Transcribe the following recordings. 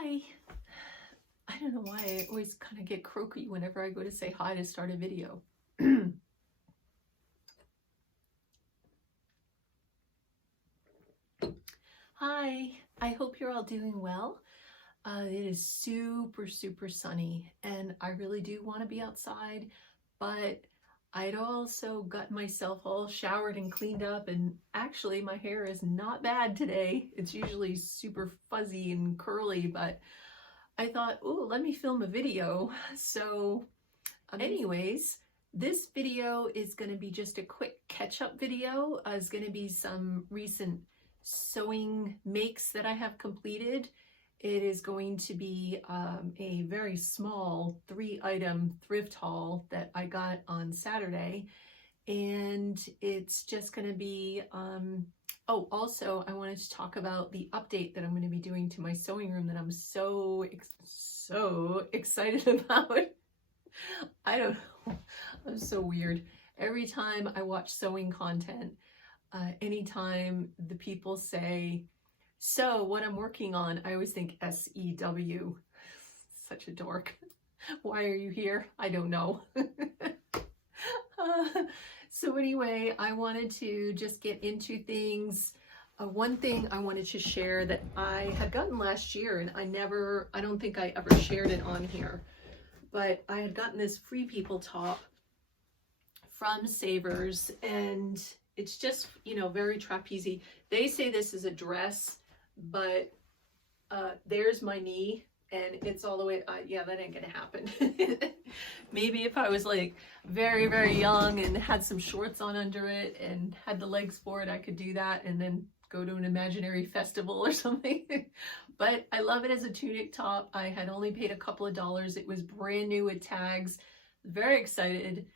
Hi. I don't know why I always kind of get croaky whenever I go to say hi to start a video. Hi, I hope you're all doing well. It is super sunny and I really do want to be outside, but I'd also got myself all showered and cleaned up, and actually my hair is not bad today. It's usually super fuzzy and curly, but I thought, oh, let me film a video. So anyways, this video is going to be just a quick catch-up video. It's going to be some recent sewing makes that I have completed. It is going to be a very small 3-item thrift haul that I got on Saturday. And it's just going to be, oh, also I wanted to talk about the update that I'm going to be doing to my sewing room that I'm so excited about. I don't know, I'm so weird. Every time I watch sewing content, anytime the people say, so what I'm working on, I always think SEW. Such a dork. Why are you here? I don't know. So anyway, I wanted to just get into things. One thing I wanted to share that I had gotten last year, and I don't think I ever shared it on here, but I had gotten this Free People top from Savers, and it's just, you know, very trapeze. They say this is a dress, but there's my knee and it's all the way, yeah, that ain't gonna happen. Maybe if I was like very young and had some shorts on under it and had the legs for it, I could do that and then go to an imaginary festival or something. But I love it as a tunic top. I had only paid a couple of dollars. It was brand new with tags. Very excited.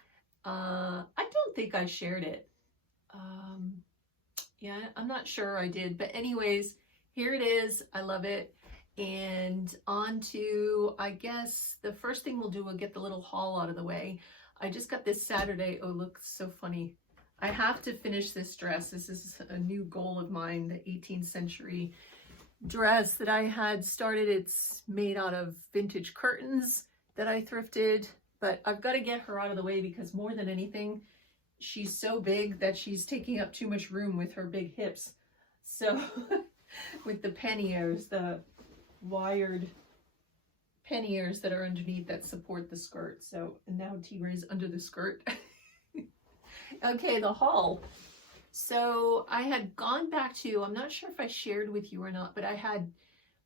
I don't think I shared it. Yeah, I'm not sure I did, but anyways, here it is. I love it. And on to, I guess, the first thing we'll do, we'll get the little haul out of the way. I just got this Saturday. Oh, look, so funny. I have to finish this dress. This is a new goal of mine, the 18th century dress that I had started. It's made out of vintage curtains that I thrifted, but I've got to get her out of the way because more than anything, she's so big that she's taking up too much room with her big hips. So with the panniers, the wired panniers that are underneath that support the skirt. So, and now T-Ray's under the skirt. Okay, the haul. So I had gone back to, I'm not sure if I shared with you or not, but I had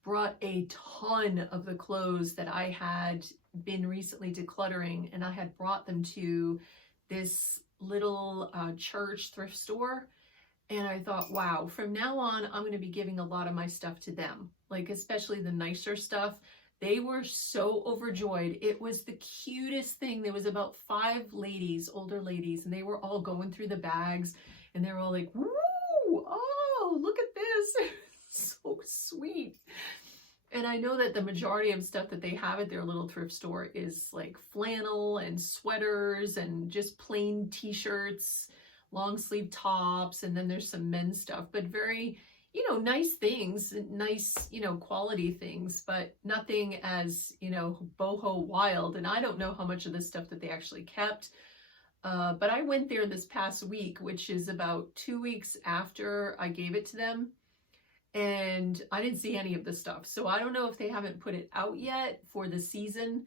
brought a ton of the clothes that I had been recently decluttering, and I had brought them to this little church thrift store. And I thought, wow, from now on, I'm going to be giving a lot of my stuff to them, like especially the nicer stuff. They were so overjoyed. It was the cutest thing. There was about 5 ladies, older ladies, and they were all going through the bags, and they were all like, woo, oh, look at this. So sweet. And I know that the majority of stuff that they have at their little thrift store is like flannel and sweaters and just plain t-shirts, long sleeve tops, and then there's some men's stuff, but very, you know, nice things, nice, you know, quality things, but nothing as, you know, boho wild. And I don't know how much of this stuff that they actually kept. But I went there this past week, which is about 2 weeks after I gave it to them, and I didn't see any of the stuff. So I don't know if they haven't put it out yet for the season,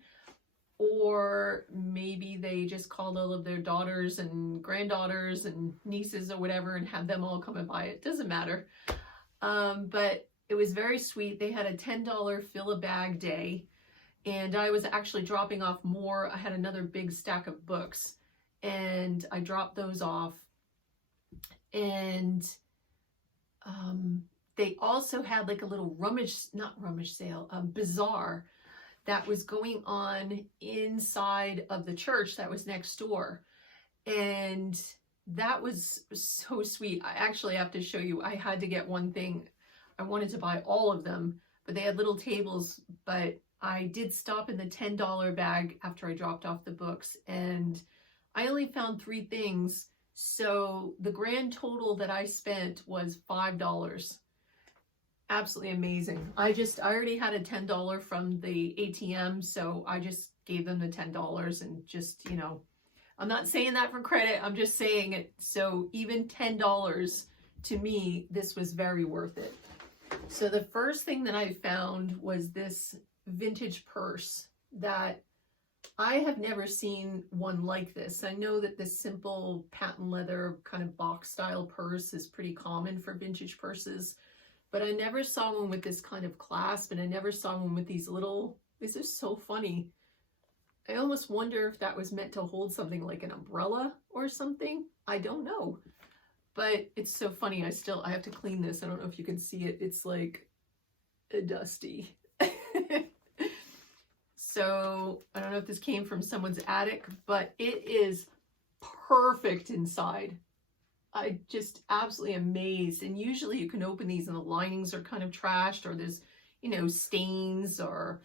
or maybe they just called all of their daughters and granddaughters and nieces or whatever and had them all come and buy it. Doesn't matter. But it was very sweet. They had a $10 fill a bag day, and I was actually dropping off more. I had another big stack of books, and I dropped those off. And they also had like a little bazaar that was going on inside of the church that was next door. And that was so sweet. I actually have to show you. I had to get one thing. I wanted to buy all of them, but they had little tables. But I did stop in the $10 bag after I dropped off the books, and I only found 3 things. So the grand total that I spent was $5. absolutely amazing. I already had a $10 from the ATM, so I just gave them the $10 and just, you know, I'm not saying that for credit, I'm just saying it. So even $10 to me, this was very worth it. So the first thing that I found was this vintage purse that I have never seen one like this. I know that this simple patent leather kind of box style purse is pretty common for vintage purses, but I never saw one with this kind of clasp, and I never saw one with these little, this is so funny. I almost wonder if that was meant to hold something like an umbrella or something. I don't know, but it's so funny. I have to clean this. I don't know if you can see it. It's like dusty. So I don't know if this came from someone's attic, but it is perfect inside. I just absolutely amazed. And usually you can open these and the linings are kind of trashed, or there's, you know, stains or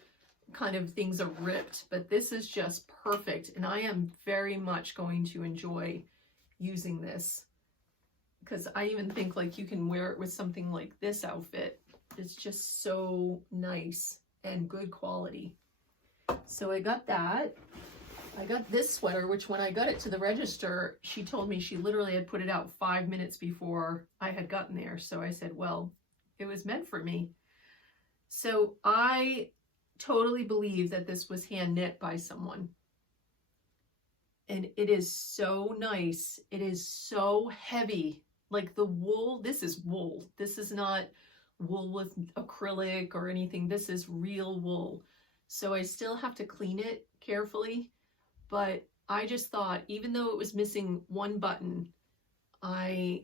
kind of things are ripped, but this is just perfect. And I am very much going to enjoy using this, because I even think like you can wear it with something like this outfit. It's just so nice and good quality. So I got that. I got this sweater, which when I got it to the register, she told me she literally had put it out 5 minutes before I had gotten there. So I said, well, it was meant for me. So I totally believe that this was hand knit by someone. And it is so nice. It is so heavy. Like the wool, this is wool. This is not wool with acrylic or anything. This is real wool. So I still have to clean it carefully, but I just thought, even though it was missing one button, I'm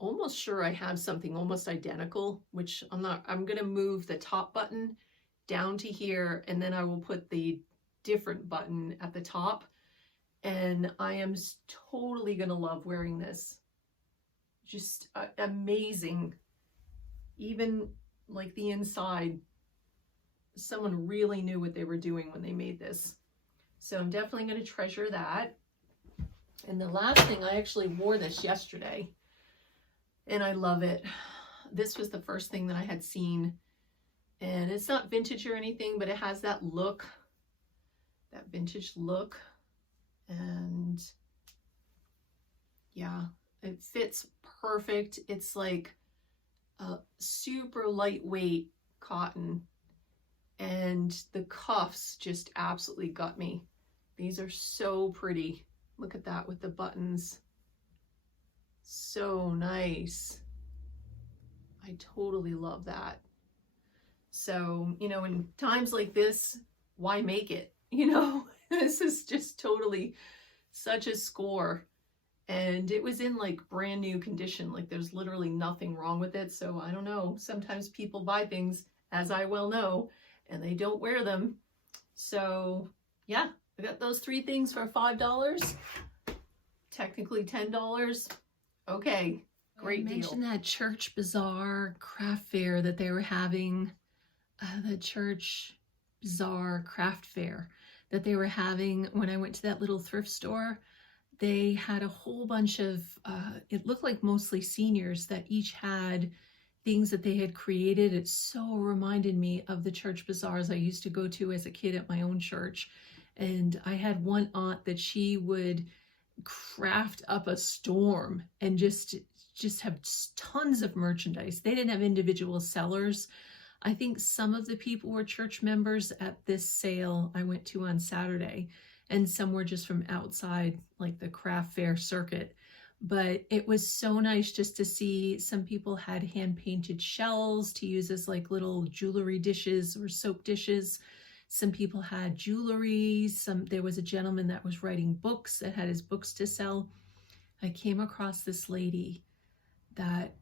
almost sure I have something almost identical, which I'm going to move the top button down to here, and then I will put the different button at the top. And I am totally going to love wearing this. Just amazing. Even like the inside, someone really knew what they were doing when they made this. So I'm definitely going to treasure that. And the last thing, I actually wore this yesterday and I love it. This was the first thing that I had seen, and it's not vintage or anything, but it has that look, that vintage look. And yeah, it fits perfect. It's like a super lightweight cotton, and the cuffs just absolutely got me. These are so pretty. Look at that with the buttons. So nice. I totally love that. So, you know, in times like this, why make it? You know, this is just totally such a score. And it was in like brand new condition. Like there's literally nothing wrong with it. So I don't know. Sometimes people buy things, as I well know, and they don't wear them. So yeah, I got those three things for $5. Technically $10. Okay, great deal. I mentioned that church bazaar craft fair that they were having, the church bazaar craft fair that they were having when I went to that little thrift store. They had a whole bunch of, it looked like mostly seniors that each had things that they had created. It so reminded me of the church bazaars I used to go to as a kid at my own church. And I had one aunt that she would craft up a storm and just have tons of merchandise. They didn't have individual sellers. I think some of the people were church members at this sale I went to on Saturday, and some were just from outside, like the craft fair circuit. But it was so nice just to see some people had hand-painted shells to use as like little jewelry dishes or soap dishes. Some people had jewelry. There was a gentleman that was writing books that had his books to sell. I came across this lady that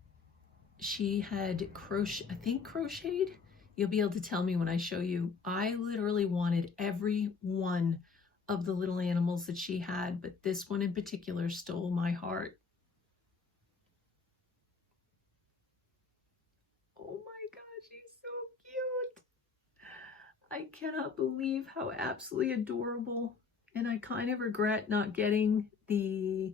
she had crocheted. You'll be able to tell me when I show you. I literally wanted every one of the little animals that she had, but this one in particular stole my heart. Oh my gosh, she's so cute. I cannot believe how absolutely adorable. And I kind of regret not getting the,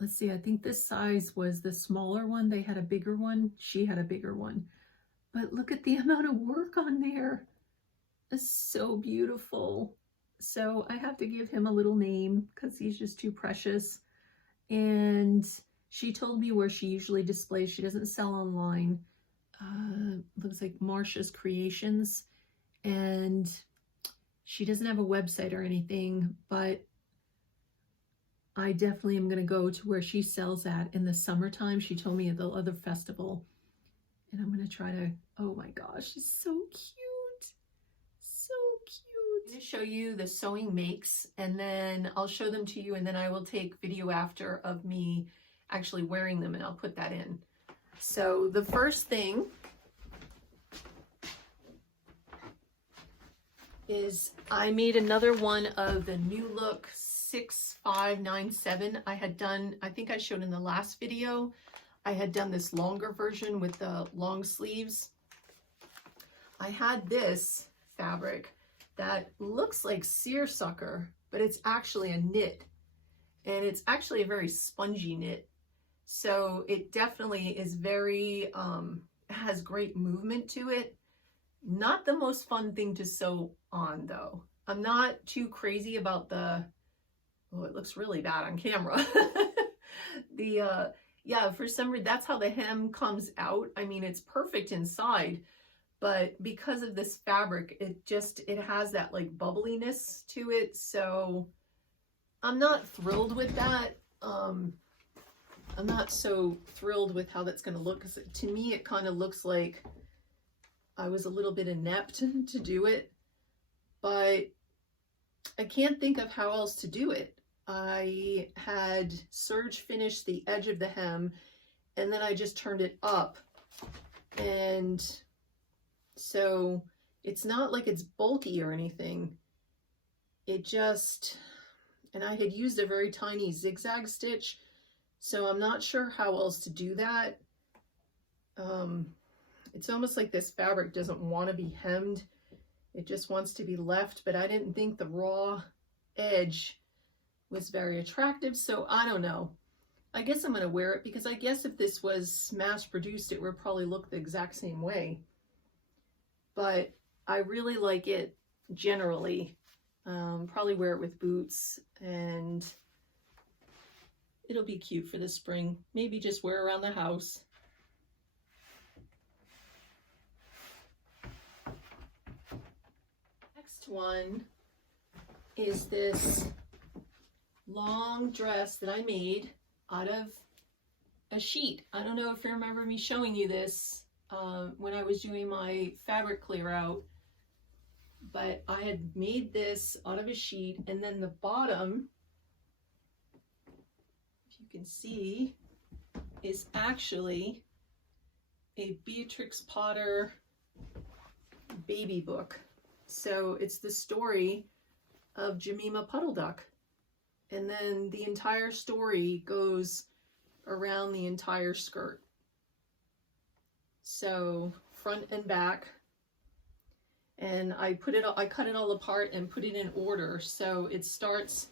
let's see, I think this size was the smaller one. They had a bigger one. She had a bigger one. but look at the amount of work on there. It's so beautiful. So I have to give him a little name because he's just too precious. And she told me where she usually displays. She doesn't sell online. Looks like Marsha's Creations. And she doesn't have a website or anything, but I definitely am going to go to where she sells at in the summertime. She told me at the other festival. And I'm going to try to, oh my gosh, she's so cute. So cute. I'm going to show you the sewing makes, and then I'll show them to you, and then I will take video after of me actually wearing them, and I'll put that in. So the first thing is I made another one of the New Look 6597. I had done, I think I showed in the last video, I had done this longer version with the long sleeves. I had this fabric that looks like seersucker, but it's actually a knit, and it's actually a very spongy knit. So it definitely is very, has great movement to it. Not the most fun thing to sew on though. I'm not too crazy about the, oh, it looks really bad on camera. Yeah, for some reason, that's how the hem comes out. I mean, it's perfect inside, but because of this fabric, it has that like bubbliness to it. So I'm not thrilled with that. I'm not so thrilled with how that's going to look, because to me, it kind of looks like I was a little bit inept to do it, but I can't think of how else to do it. I had serge finished the edge of the hem, and then I just turned it up, and so it's not like it's bulky or anything. It just, and I had used a very tiny zigzag stitch, so I'm not sure how else to do that. It's almost like this fabric doesn't want to be hemmed. It just wants to be left, but I didn't think the raw edge was very attractive, so I don't know. I guess I'm going to wear it, because I guess if this was mass produced, it would probably look the exact same way. But I really like it generally. Probably wear it with boots, and it'll be cute for the spring. Maybe just wear around the house. Next one is this long dress that I made out of a sheet. I don't know if you remember me showing you this when I was doing my fabric clear out, but I had made this out of a sheet, and then the bottom, if you can see, is actually a Beatrix Potter baby book. So it's the story of Jemima Puddle Duck. And then the entire story goes around the entire skirt. So front and back. And I cut it all apart and put it in order. So it starts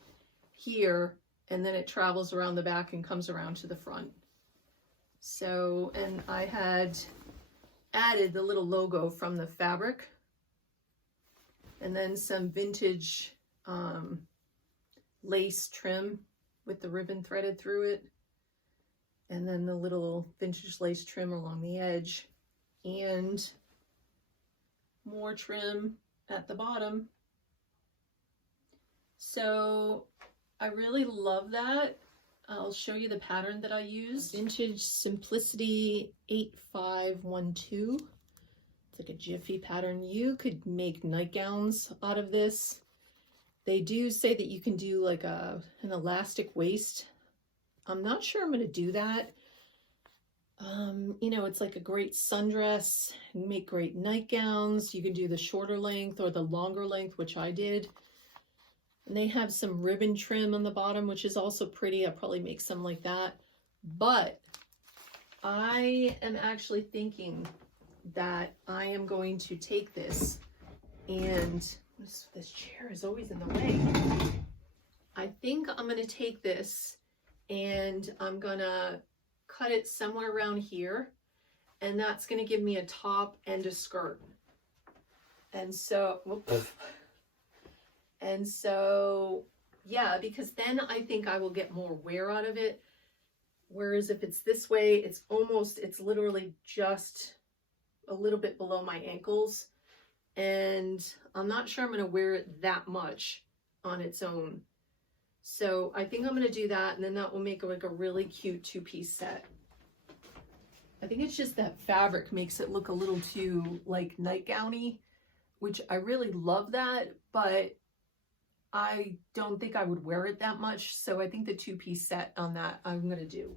here, and then it travels around the back and comes around to the front. So, and I had added the little logo from the fabric, and then some vintage lace trim with the ribbon threaded through it, and then the little vintage lace trim along the edge, and more trim at the bottom. So I really love that. I'll show you the pattern that I used. Vintage Simplicity 8512. It's like a jiffy pattern. You could make nightgowns out of this. They do say that you can do like an elastic waist. I'm not sure I'm going to do that. You know, it's like a great sundress. You make great nightgowns. You can do the shorter length or the longer length, which I did. And they have some ribbon trim on the bottom, which is also pretty. I'll probably make some like that. But I am actually thinking that I am going to take this, and this chair is always in the way. I think I'm going to take this, and I'm going to cut it somewhere around here, and that's going to give me a top and a skirt. And so, whoops. And so, yeah, because then I think I will get more wear out of it. Whereas if it's this way, it's literally just a little bit below my ankles. And I'm not sure I'm going to wear it that much on its own. So I think I'm going to do that, and then that will make like a really cute two-piece set. I think it's just that fabric makes it look a little too like nightgowny, which I really love that, but I don't think I would wear it that much. So I think the two-piece set on that I'm going to do.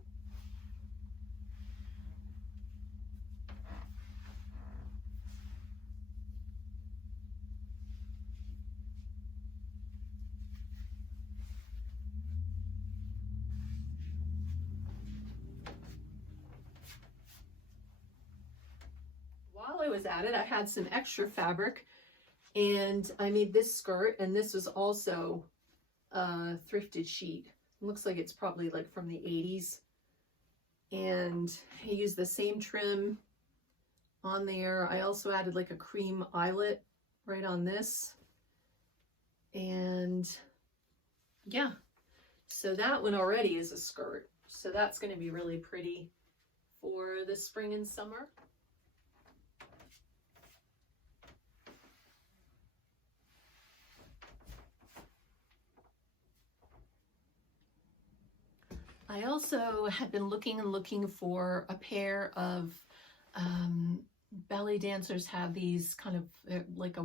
While I was at it, I had some extra fabric, and I made this skirt, and this was also a thrifted sheet. It looks like it's probably like from the 80s. And I used the same trim on there. I also added like a cream eyelet right on this. And yeah, so that one already is a skirt. So that's going to be really pretty for the spring and summer. I also had been looking for a pair of ballet dancers have these kind of like a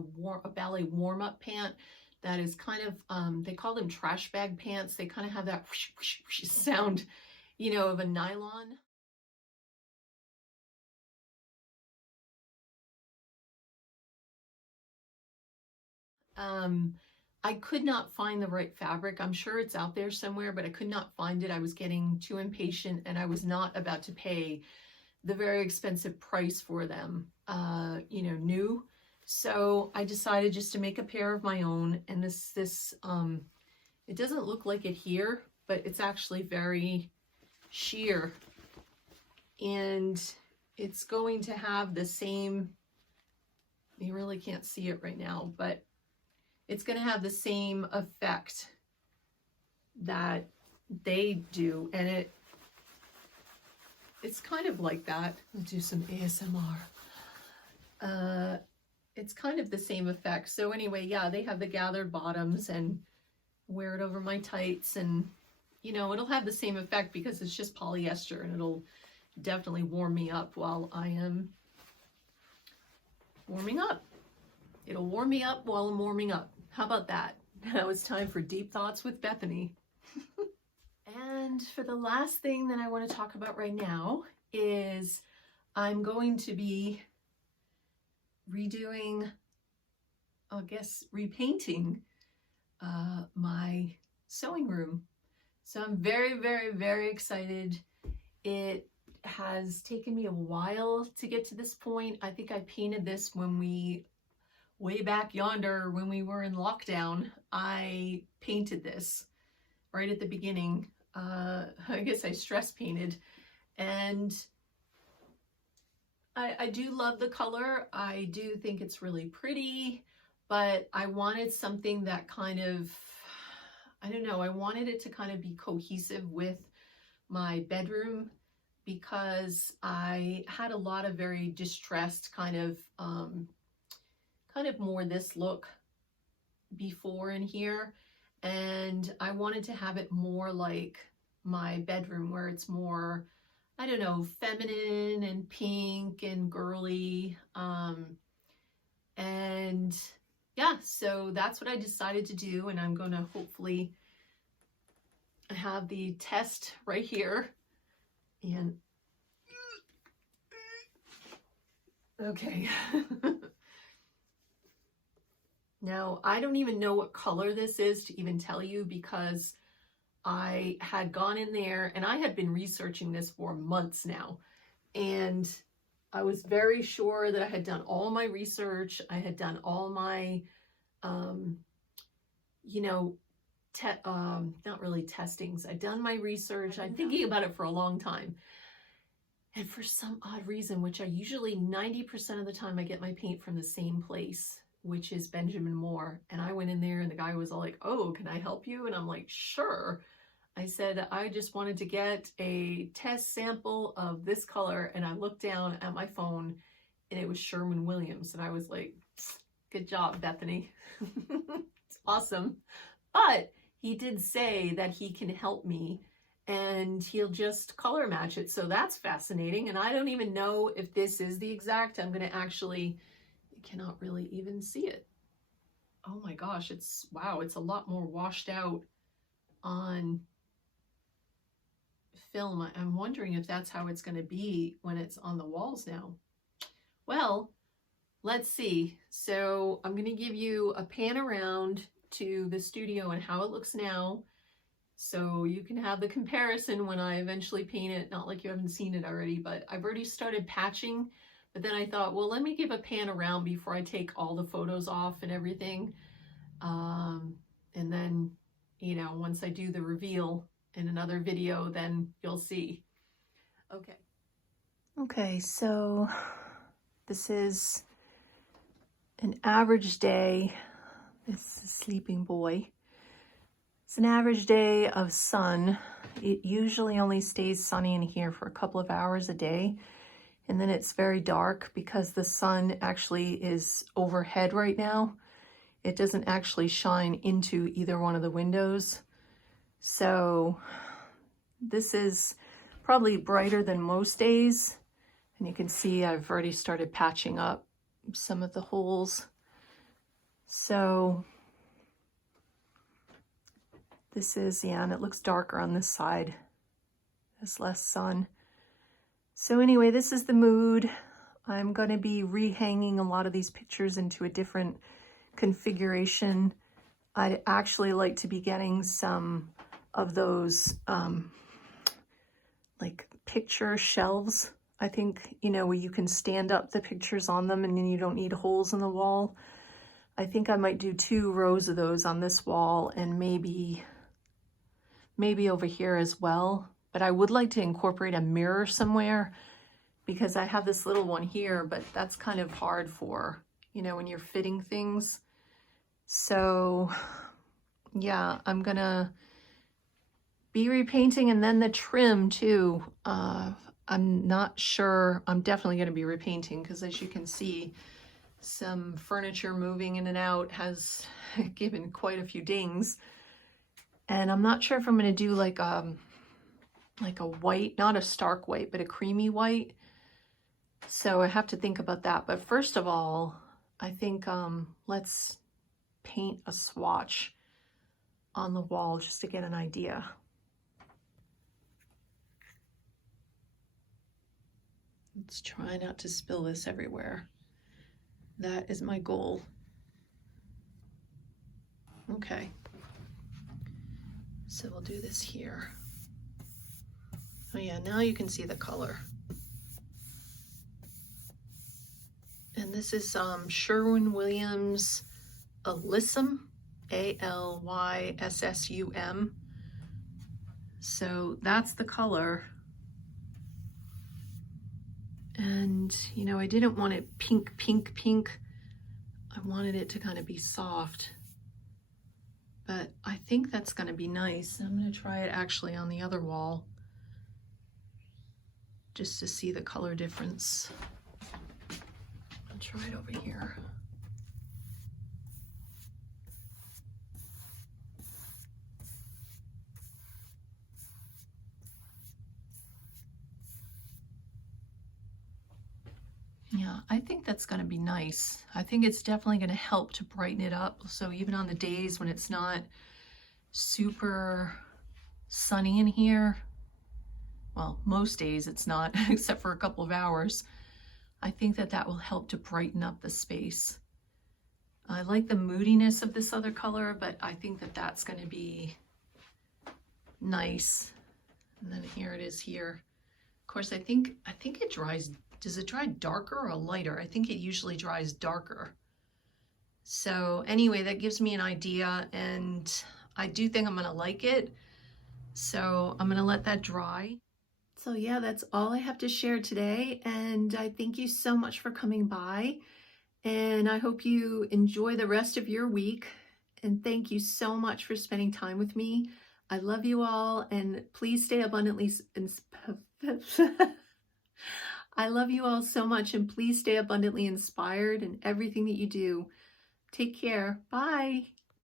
ballet warm-up pant that is kind of, they call them trash bag pants. They kind of have that whoosh, whoosh, whoosh sound, you know, of a nylon. I could not find the right fabric. I'm sure it's out there somewhere, but I could not find it. I was getting too impatient, and I was not about to pay the very expensive price for them, you know, new. So I decided just to make a pair of my own. And it doesn't look like it here, but it's actually very sheer. And it's going to have the same, you really can't see it right now, but it's going to have the same effect that they do. And it's kind of like that. I'll do some ASMR. It's kind of the same effect. So anyway, yeah, they have the gathered bottoms, and wear it over my tights, and you know, it'll have the same effect because it's just polyester, and it'll definitely warm me up while I am warming up. It'll warm me up while I'm warming up. How about that? Now it's time for Deep Thoughts with Bethany. And for the last thing that I want to talk about right now is I'm going to be redoing, I guess, repainting my sewing room. So I'm very, very, very excited. It has taken me a while to get to this point. I think I painted this when way back yonder when we were in lockdown. I painted this right at the beginning. I guess I stress painted, and I do love the color. I do think it's really pretty, but I wanted something that kind of, I don't know, I wanted it to kind of be cohesive with my bedroom, because I had a lot of very distressed kind of more this look before in here, and I wanted to have it more like my bedroom, where it's more, I don't know, feminine and pink and girly, and yeah, so that's what I decided to do. And I'm going to hopefully have the test right here. And okay. Now, I don't even know what color this is to even tell you, because I had gone in there and I had been researching this for months now. And I was very sure that I had done all my research. I had done all my, you know, not really testings. I'd done my research. I'm thinking about it for a long time. And for some odd reason, which I usually 90% of the time I get my paint from the same place, which is Benjamin Moore. And I went in there and the guy was all like, oh, can I help you? And I'm like, sure. I said, I just wanted to get a test sample of this color. And I looked down at my phone and it was Sherwin-Williams. And I was like, good job, Bethany. It's awesome. But he did say that he can help me and he'll just color match it. So that's fascinating. And I don't even know if this is the exact. I'm going to actually, you cannot really even see it. Oh my gosh, it's, wow, it's a lot more washed out on film. I'm wondering if that's how it's going to be when it's on the walls now. Well, let's see. So I'm going to give you a pan around to the studio and how it looks now, so you can have the comparison when I eventually paint it. Not like you haven't seen it already, but I've already started patching. But then I thought, well, let me give a pan around before I take all the photos off and everything. And then, you know, once I do the reveal in another video, then you'll see. Okay. Okay, so this is an average day. This is sleeping boy. It's an average day of sun. It usually only stays sunny in here for a couple of hours a day. And then it's very dark because the sun actually is overhead right now. It doesn't actually shine into either one of the windows. So this is probably brighter than most days. And you can see I've already started patching up some of the holes. So this is, yeah, and it looks darker on this side. There's less sun. So anyway, this is the mood. I'm going to be rehanging a lot of these pictures into a different configuration. I'd actually like to be getting some of those like picture shelves. I think, you know, where you can stand up the pictures on them and then you don't need holes in the wall. I think I might do 2 rows of those on this wall and maybe over here as well. But I would like to incorporate a mirror somewhere because I have this little one here, but that's kind of hard for, you know, when you're fitting things. So yeah, I'm gonna be repainting, and then the trim too. I'm not sure. I'm definitely going to be repainting because, as you can see, some furniture moving in and out has given quite a few dings. And I'm not sure if I'm going to do like a white, not a stark white, but a creamy white. So I have to think about that. But first of all, I think let's paint a swatch on the wall just to get an idea. Let's try not to spill this everywhere. That is my goal. Okay. So we'll do this here. Oh yeah, now you can see the color. And this is Sherwin-Williams Alyssum, A-L-Y-S-S-U-M. So that's the color. And, you know, I didn't want it pink, pink, pink. I wanted it to kind of be soft. But I think that's going to be nice. I'm going to try it actually on the other wall just to see the color difference. I'll try it over here. Yeah, I think that's going to be nice. I think it's definitely going to help to brighten it up. So even on the days when it's not super sunny in here, well, most days it's not, except for a couple of hours, I think that that will help to brighten up the space. I like the moodiness of this other color, but I think that that's going to be nice. And then here it is here. Of course, I think it dries. Does it dry darker or lighter? I think it usually dries darker. So anyway, that gives me an idea, and I do think I'm gonna like it. So I'm gonna let that dry. So yeah, that's all I have to share today. And I thank you so much for coming by. And I hope you enjoy the rest of your week. And thank you so much for spending time with me. I love you all, and please stay abundantly I love you all so much, and please stay abundantly inspired in everything that you do. Take care. Bye.